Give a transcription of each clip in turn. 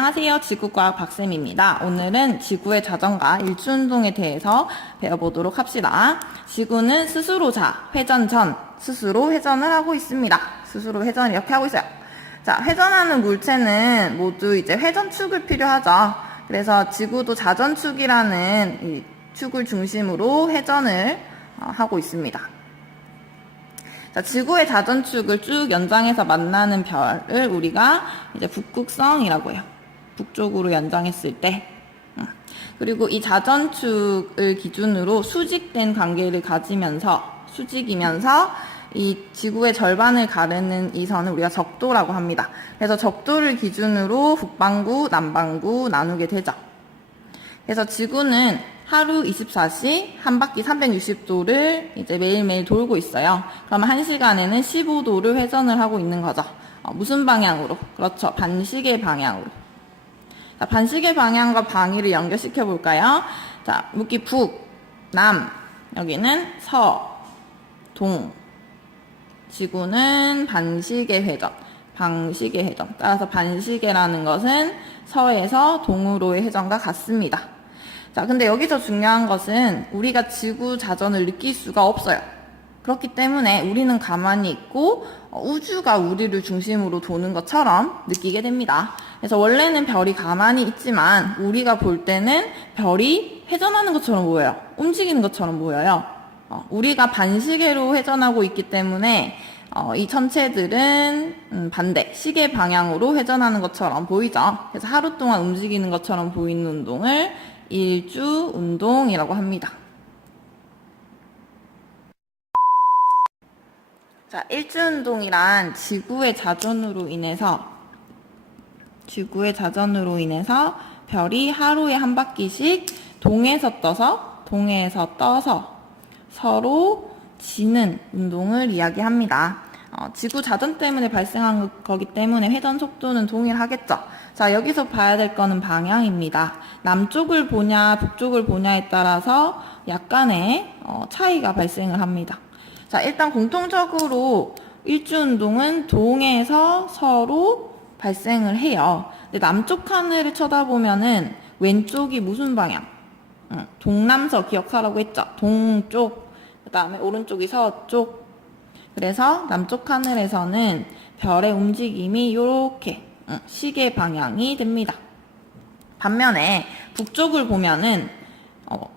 안녕하세요. 지구과학 박쌤입니다. 오늘은 지구의 자전과 일주운동에 대해서 배워보도록 합시다. 지구는 스스로 회전 전, 스스로 회전을 하고 있습니다. 스스로 회전을 이렇게 하고 있어요. 자, 회전하는 물체는 모두 이제 회전축을 필요하죠. 그래서 지구도 자전축이라는 이 축을 중심으로 회전을 하고 있습니다. 자, 지구의 자전축을 쭉 연장해서 만나는 별을 우리가 이제 북극성이라고 해요. 북쪽으로 연장했을 때. 그리고 이 자전축을 기준으로 수직된 관계를 가지면서, 수직이면서 이 지구의 절반을 가르는 이 선을 우리가 적도라고 합니다. 그래서 적도를 기준으로 북반구, 남반구 나누게 되죠. 그래서 지구는 하루 24시 한 바퀴 360도를 이제 매일매일 돌고 있어요. 그러면 1시간에는 15도를 회전을 하고 있는 거죠. 무슨 방향으로? 그렇죠. 반시계 방향으로. 자, 반시계 방향과 방위를 연결시켜 볼까요? 자, 여기 북, 남, 여기는 서, 동. 지구는 반시계 회전, 방시계 회전. 따라서 반시계라는 것은 서에서 동으로의 회전과 같습니다. 자, 근데 여기서 중요한 것은 우리가 지구 자전을 느낄 수가 없어요. 그렇기 때문에 우리는 가만히 있고 우주가 우리를 중심으로 도는 것처럼 느끼게 됩니다. 그래서 원래는 별이 가만히 있지만 우리가 볼 때는 별이 회전하는 것처럼 보여요. 움직이는 것처럼 보여요. 우리가 반시계로 회전하고 있기 때문에 이 천체들은 반대, 시계 방향으로 회전하는 것처럼 보이죠. 그래서 하루 동안 움직이는 것처럼 보이는 운동을 일주 운동이라고 합니다. 자, 일주 운동이란 지구의 자전으로 인해서 별이 하루에 한 바퀴씩 동에서 떠서 서로 지는 운동을 이야기합니다. 지구 자전 때문에 발생한 거기 때문에 회전 속도는 동일하겠죠. 자, 여기서 봐야 될 거는 방향입니다. 남쪽을 보냐 북쪽을 보냐에 따라서 약간의 차이가 발생을 합니다. 자, 일단 공통적으로 일주운동은 동에서 서로 발생을 해요. 근데 남쪽 하늘을 쳐다보면은 왼쪽이 무슨 방향? 동남서 기억하라고 했죠. 동쪽, 그 다음에 오른쪽이 서쪽. 그래서 남쪽 하늘에서는 별의 움직임이 이렇게 시계 방향이 됩니다. 반면에 북쪽을 보면은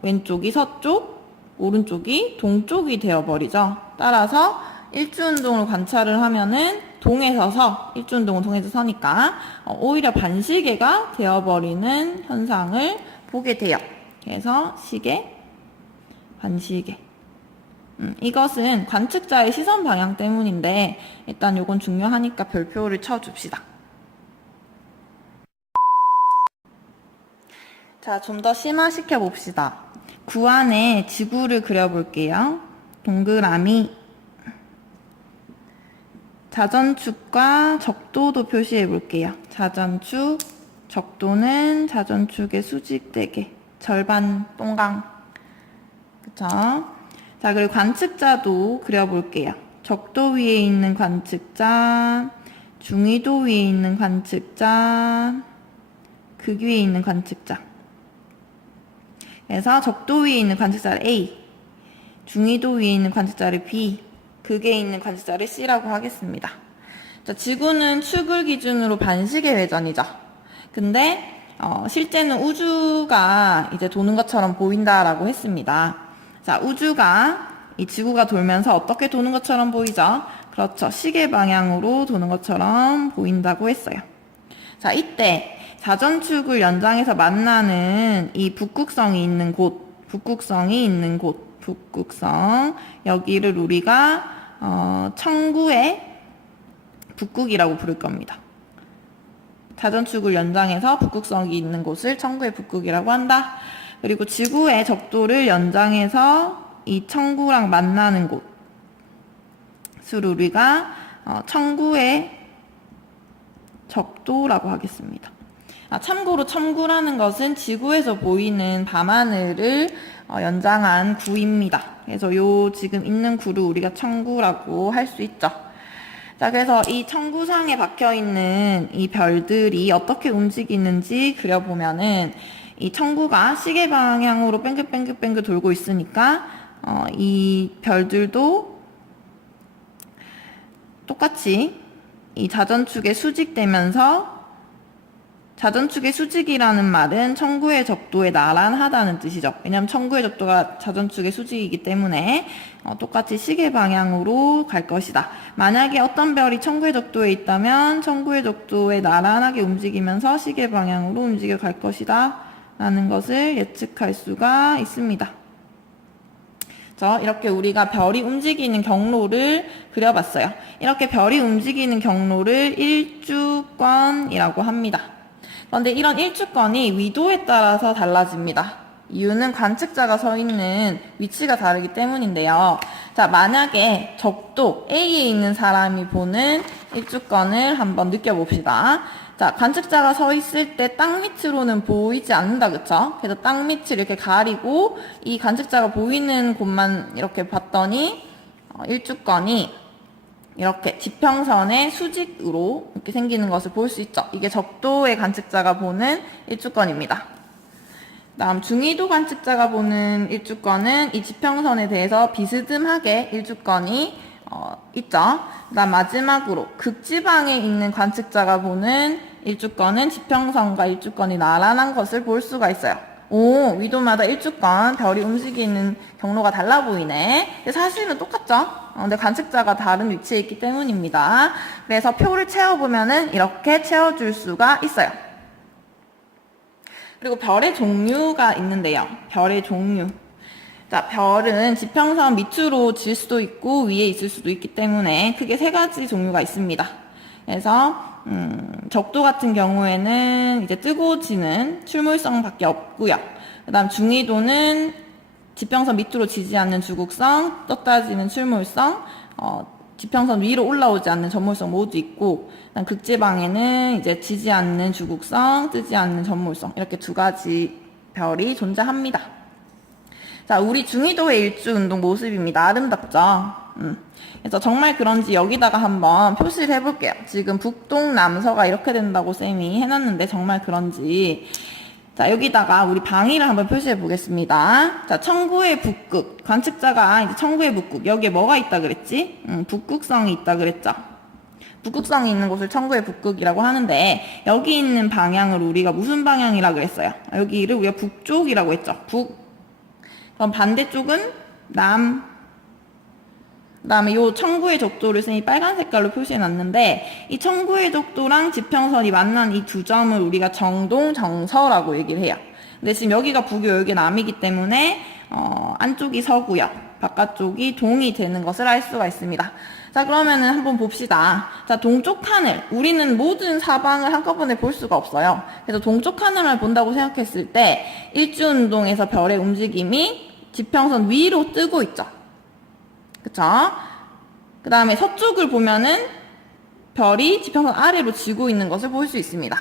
왼쪽이 서쪽, 오른쪽이 동쪽이 되어버리죠. 따라서 일주운동을 관찰을 하면은 동에서 서, 일주운동은 동에서 서니까 오히려 반시계가 되어버리는 현상을 보게 돼요. 그래서 시계, 반시계. 이것은 관측자의 시선 방향 때문인데 일단 요건 중요하니까 별표를 쳐줍시다. 자, 좀 더 심화시켜 봅시다. 구 안에 지구를 그려볼게요. 동그라미. 자전축과 적도도 표시해 볼게요. 자전축, 적도는 자전축의 수직되게 절반 동강. 그쵸? 자, 그리고 관측자도 그려볼게요. 적도 위에 있는 관측자, 중위도 위에 있는 관측자, 극 위에 있는 관측자. 그래서 적도 위에 있는 관측자를 A, 중위도 위에 있는 관측자를 B, 극에 있는 관측자를 C라고 하겠습니다. 자, 지구는 축을 기준으로 반시계 회전이죠. 근데 실제는 우주가 이제 도는 것처럼 보인다라고 했습니다. 자, 우주가 이 지구가 돌면서 어떻게 도는 것처럼 보이죠? 그렇죠. 시계 방향으로 도는 것처럼 보인다고 했어요. 자, 이때 자전축을 연장해서 만나는 이 북극성이 있는 곳, 북극성, 여기를 우리가 청구의 북극이라고 부를 겁니다. 자전축을 연장해서 북극성이 있는 곳을 청구의 북극이라고 한다. 그리고 지구의 적도를 연장해서 이 청구랑 만나는 곳을 우리가 청구의 적도라고 하겠습니다. 참고로 청구라는 것은 지구에서 보이는 밤하늘을 연장한 구입니다. 그래서 요 지금 있는 구를 우리가 청구라고 할 수 있죠. 자, 그래서 이 청구상에 박혀있는 이 별들이 어떻게 움직이는지 그려보면은 이 청구가 시계 방향으로 뱅글뱅글뱅글 돌고 있으니까 이 별들도 똑같이 이 자전축에 수직되면서 자전축의 수직이라는 말은 청구의 적도에 나란하다는 뜻이죠. 왜냐하면 청구의 적도가 자전축의 수직이기 때문에 똑같이 시계 방향으로 갈 것이다. 만약에 어떤 별이 청구의 적도에 있다면 청구의 적도에 나란하게 움직이면서 시계 방향으로 움직여 갈 것이다 라는 것을 예측할 수가 있습니다. 이렇게 우리가 별이 움직이는 경로를 그려봤어요. 이렇게 별이 움직이는 경로를 일주권이라고 합니다. 그런데 이런 일주권이 위도에 따라서 달라집니다. 이유는 관측자가 서 있는 위치가 다르기 때문인데요. 자, 만약에 적도 A에 있는 사람이 보는 일주권을 한번 느껴봅시다. 자, 관측자가 서 있을 때 땅 밑으로는 보이지 않는다, 그쵸? 그래서 땅 밑을 이렇게 가리고 이 관측자가 보이는 곳만 이렇게 봤더니 일주권이 이렇게 지평선의 수직으로 이렇게 생기는 것을 볼 수 있죠. 이게 적도의 관측자가 보는 일주권입니다. 다음 중위도 관측자가 보는 일주권은 이 지평선에 대해서 비스듬하게 일주권이 있죠. 그다음 마지막으로 극지방에 있는 관측자가 보는 일주권은 지평선과 일주권이 나란한 것을 볼 수가 있어요. 오, 위도마다 일주권, 별이 움직이는 경로가 달라 보이네. 근데 사실은 똑같죠? 근데 관측자가 다른 위치에 있기 때문입니다. 그래서 표를 채워보면은 이렇게 채워줄 수가 있어요. 그리고 별의 종류가 있는데요. 별의 종류. 자, 별은 지평선 밑으로 질 수도 있고 위에 있을 수도 있기 때문에 크게 세 가지 종류가 있습니다. 그래서 적도 같은 경우에는 이제 뜨고 지는 출몰성밖에 없고요. 그다음 중위도는 지평선 밑으로 지지 않는 주국성, 떴다 지는 출몰성, 지평선 위로 올라오지 않는 전몰성 모두 있고, 그다음 극지방에는 이제 지지 않는 주국성, 뜨지 않는 전몰성 이렇게 두 가지 별이 존재합니다. 자, 우리 중위도의 일주운동 모습입니다. 아름답죠? 그래서 정말 그런지 여기다가 한번 표시를 해볼게요. 지금 북동남서가 이렇게 된다고 쌤이 해놨는데 정말 그런지. 자, 여기다가 우리 방위를 한번 표시해 보겠습니다. 자, 청구의 북극. 관측자가 이제 청구의 북극. 여기에 뭐가 있다 그랬지? 북극성이 있다 그랬죠? 북극성이 있는 곳을 청구의 북극이라고 하는데, 여기 있는 방향을 우리가 무슨 방향이라 그랬어요? 여기를 우리가 북쪽이라고 했죠? 그럼 반대쪽은 남. 그 다음에 요 청구의 적도를 쌤이 빨간 색깔로 표시해 놨는데, 이 청구의 적도랑 지평선이 만난 이 두 점을 우리가 정동, 정서라고 얘기를 해요. 근데 지금 여기가 북이고 여기가 남이기 때문에 안쪽이 서고요. 바깥쪽이 동이 되는 것을 알 수가 있습니다. 자, 그러면은 한번 봅시다. 자, 동쪽 하늘. 우리는 모든 사방을 한꺼번에 볼 수가 없어요. 그래서 동쪽 하늘을 본다고 생각했을 때 일주운동에서 별의 움직임이 지평선 위로 뜨고 있죠. 그쵸? 그 다음에 서쪽을 보면은 별이 지평선 아래로 지고 있는 것을 볼 수 있습니다.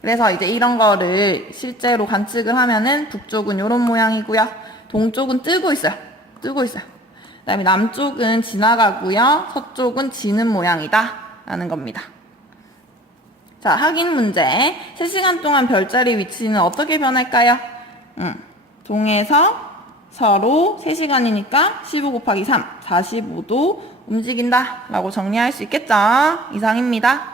그래서 이제 이런 거를 실제로 관측을 하면은 북쪽은 이런 모양이고요. 동쪽은 뜨고 있어요. 뜨고 있어요. 그 다음에 남쪽은 지나가고요. 서쪽은 지는 모양이다 라는 겁니다. 자, 확인 문제. 3시간 동안 별자리 위치는 어떻게 변할까요? 동에서 서로 3시간이니까 15 곱하기 3, 45도 움직인다 라고 정리할 수 있겠죠? 이상입니다.